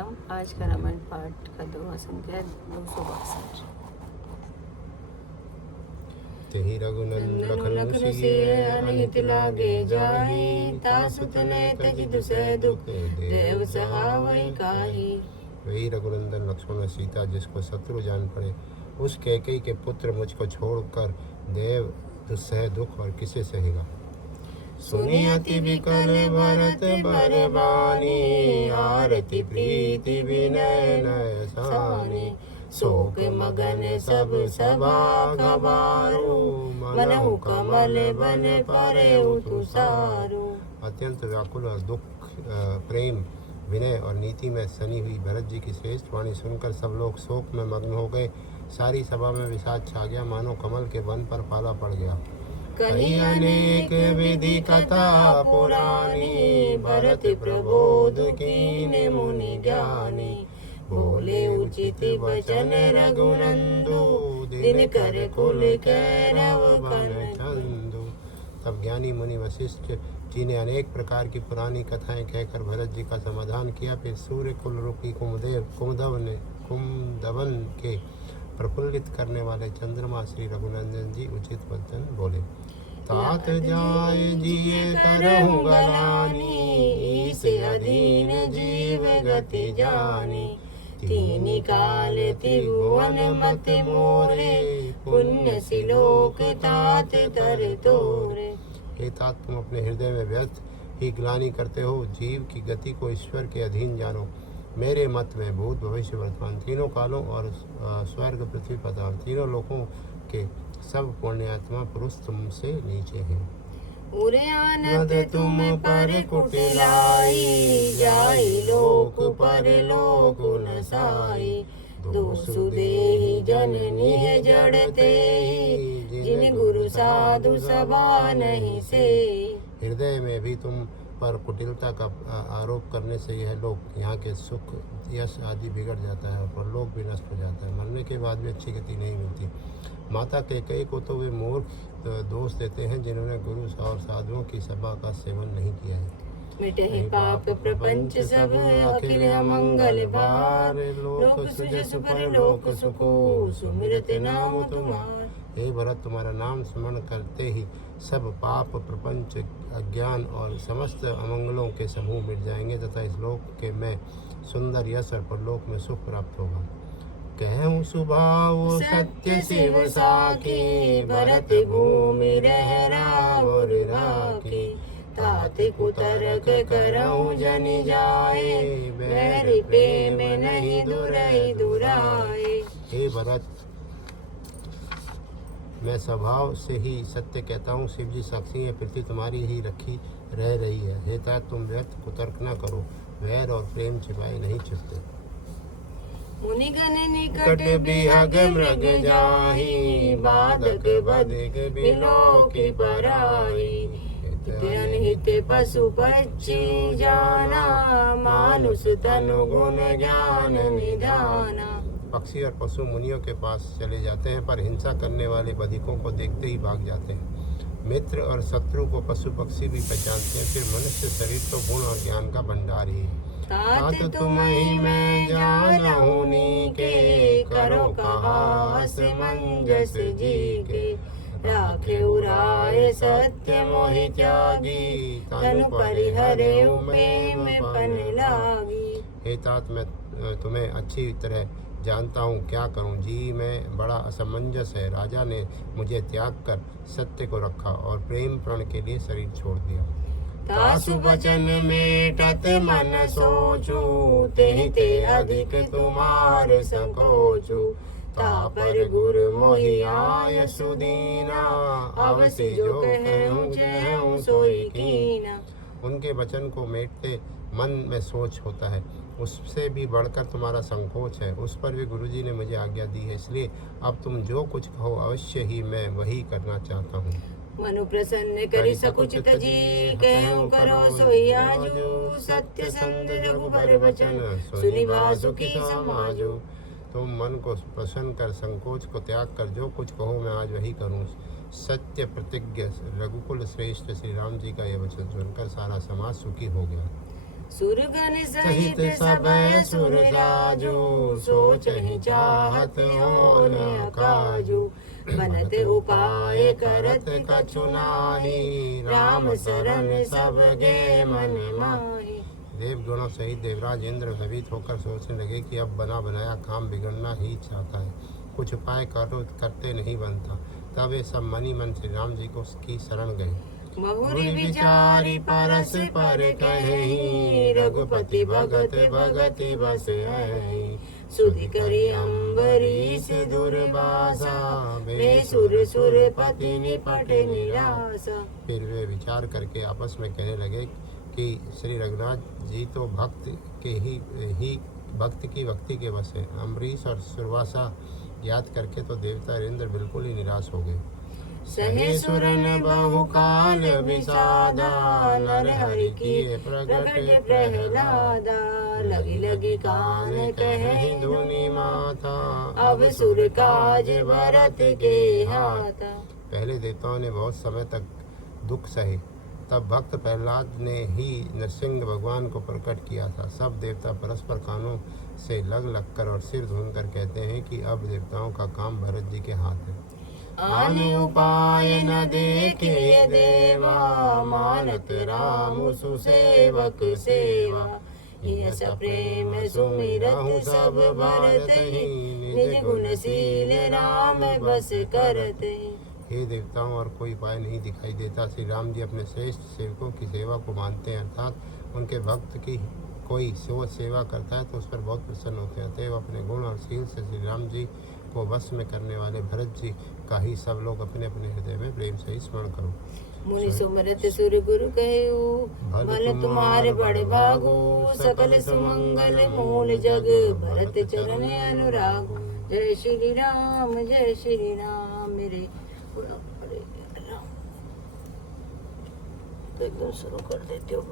राम। आज का रामायण पाठ का दोहा संख्या 262। तेहि रघुनंदन लखन सिय अनित लागे जाहि, तासु तनय तजि दुसह दुख देव सहावै काहि। वही रघुनंदन लक्ष्मण और सीता जिसको शत्रु जान पड़े, उस कैकेयी के पुत्र मुझको छोड़कर देव दुस्सह दुख और किसे सहेगा। सुनि अति विकल भरत बरबानी, आरती प्रीति विनय नय सानी। शोक मगन सब सभा गवारू, मनहु कमल बन परेउ तुषारू। अत्यंत व्याकुल और दुख प्रेम विनय और नीति में सनी हुई भरत जी की श्रेष्ठ वाणी सुनकर सब लोग शोक में मग्न हो गए। सारी सभा में विषाद छा गया, मानो कमल के वन पर पाला पड़ गया। कही अनेक विधि कथा पुरानी, भरत प्रबोध कीन्ह मुनि ज्ञानी। बोले उचित वचन रघुनंदु, दिन कर कुल कैरव बन चंदु। तब ज्ञानी मुनि वशिष्ठ जी ने अनेक प्रकार की पुरानी कथाएं कहकर भरत जी का समाधान किया। फिर सूर्य कुल रूपी कुमदवन के प्रफुल्लित करने वाले चंद्रमा श्री रघुनंदन जी उचित वचन बोले। तात जाय जिये करहु गलानी, ईस अधीन जीव गति जानी। तीन काल त्रिभुवन मति मोरे, पुण्य सिलोक तात तर तोरे। हे तात, तुम अपने हृदय में व्यर्थ ही ग्लानि करते हो। जीव की गति को ईश्वर के अधीन जानो। मेरे मत में भूत भविष्य वर्तमान तीनों कालों और स्वर्ग पृथ्वी पाताल तीनों लोकों के सब पुण्यात्मा पुरुष तुमसे नीचे हैं। उरे आनत तुम पर कुटिलाई, जाई लोक पर लोक नसाई। दोषु देहि जननी है जड़ते, जिन गुरु साधु सभा नहीं से। हृदय में भी तुम पर कुटिलता का आरोप करने से यह लोक, यहाँ के सुख यश आदि बिगड़ जाता है और लोक भी नष्ट हो जाता है। मरने के बाद भी अच्छी गति नहीं मिलती। माता कैकेयी को तो वे मूर्ख दोष देते हैं जिन्होंने गुरु और साधुओं की सभा का सेवन नहीं किया है। मिटे पाप प्रपंच सब अखिल मंगल भार, लोक सुजस पर लोक सुखो सुमिरत नाम तुम्हार। हे भरत, तुम्हारा नाम स्मरण करते ही सब पाप प्रपंच अज्ञान और समस्त अमंगलों के समूह मिट जाएंगे तथा इस लोक के में सुंदर यश और परलोक में सुख प्राप्त होगा। कहूँ सुभाव सत्य शिव साखी, भरत भूमि रहरा और राखी। तात कुतरक करऊँ जनि जाए, बैरि प्रेम नहीं दुरई दुराए। हे भरत, मैं स्वभाव से ही सत्य कहता हूँ। शिव जी साक्षी है, पृथ्वी तुम्हारी ही रखी रह रही है। हे तात, तुम व्यर्थ कुतर्क न करो। वैर और प्रेम छिपाए नहीं छिपते। मुनिगण निकट बिहग मृग जाहि, बाधक बधिक बिलोक पराई। अनहित पशु पक्षी जाना, मानुष तनु गुण ज्ञान निधाना। पक्षी और पशु मुनियों के पास चले जाते हैं, पर हिंसा करने वाले बधिकों को देखते ही भाग जाते हैं। मित्र और शत्रु को पशु पक्षी भी पहचानते हैं। फिर मनुष्य शरीर तो गुण और ज्ञान का भंडार ही है। तात तुम्हि मैं जानहु नीके, करो कहास मंजस जी के। राखे उराय सत्य मोहि त्यागी, तनु परिहरेउ प्रेम पन लागी। हे तात, मैं तुम्हें अच्छी तरह जानता हूँ, क्या करूँ जी मैं बड़ा असमंजस है। राजा ने मुझे त्याग कर सत्य को रखा और प्रेम प्रण के लिए शरीर छोड़ दिया। तासु वचन मेटत मन सोचू, तेहि ते अधिक तुम्हार संकोचू। तापर गुरु मोहि आय सुदीना, अवसि जो कहूँ जहूँ सोई कीना। उनके वचन को मेटते मन में सोच होता है, उससे भी बढ़कर तुम्हारा संकोच है। उस पर भी गुरुजी ने मुझे आज्ञा दी है, इसलिए अब तुम जो कुछ कहो अवश्य ही मैं वही करना चाहता हूँ। मनु प्रसन्न करि सकुचित जी, कहूँ करो सोई आजू। सत्य संग रघुबर वचन, सुनि वासुकी समाजू। तुम मन को प्रसन्न कर संकोच को त्याग कर जो कुछ कहो मैं आज वही करूँ। सत्य प्रतिज्ञ रघुकुल श्रेष्ठ श्री राम जी का यह वचन सुनकर सारा समाज सुखी हो गया। सुरगण सहित सब सुर राजू सोचहि चाहत हो न काजू बनत उपाय करत कछु नाही राम शरण सब गे मन माही। देवगणों सहित देवराज इंद्र भयभीत होकर सोचने लगे कि अब बना बनाया काम बिगड़ना ही चाहता है, कुछ उपाय करते नहीं बनता। तब वे सब मनी मन श्री राम जी को की शरण गए। बहुरी विचारी परस पर कहि रघुपति भगत भगति बस है सुधि करी अम्बरीश दुर्वासा वे सुर सुर पति निपट निरासा। फिर वे विचार करके आपस में कहने लगे कि श्री रघुनाथ जी तो भक्त की भक्ति के बस है। अम्बरीश और सुरवासा याद करके तो देवता इंद्र बिल्कुल ही निराश हो गए। सहे सुरन बहुकाल विषादा नर हरि की प्रकट प्रहलादा लगी लगी कान कहे धुनि माथा अब सुर काज भरत के हाथा। पहले देवताओं ने बहुत समय तक दुख सहे, तब भक्त प्रहलाद ने ही नरसिंह भगवान को प्रकट किया था। सब देवता परस्पर कानों से लग कर और सिर धुन कर कहते हैं कि अब देवताओं का काम भरत जी के हाथ है। आन उपाय न देखे देवा मानत राम सुसेवक सेवा यस प्रेम सुमिरत सब भरत ही निज गुणशील राम बस करत ही। हे देवताओं, और कोई उपाय नहीं दिखाई देता। श्री राम जी अपने श्रेष्ठ सेवकों की सेवा को मानते हैं, अर्थात उनके भक्त की कोई सेवा करता है तो उस पर बहुत प्रसन्न होते हैं। अतएव अपने गुण और शील से श्री राम जी को वश में करने वाले भरत जी का ही सब लोग अपने अपने हृदय में प्रेम से ही स्मरण करो। मुनि सुमरत सुर गुरु कहु भल तुम्हारे बड़े भागु सकल सुमंगल मूल जग भरत चरण अनुराग। जय श्री राम मेरे एकदम शुरू कर देते हो।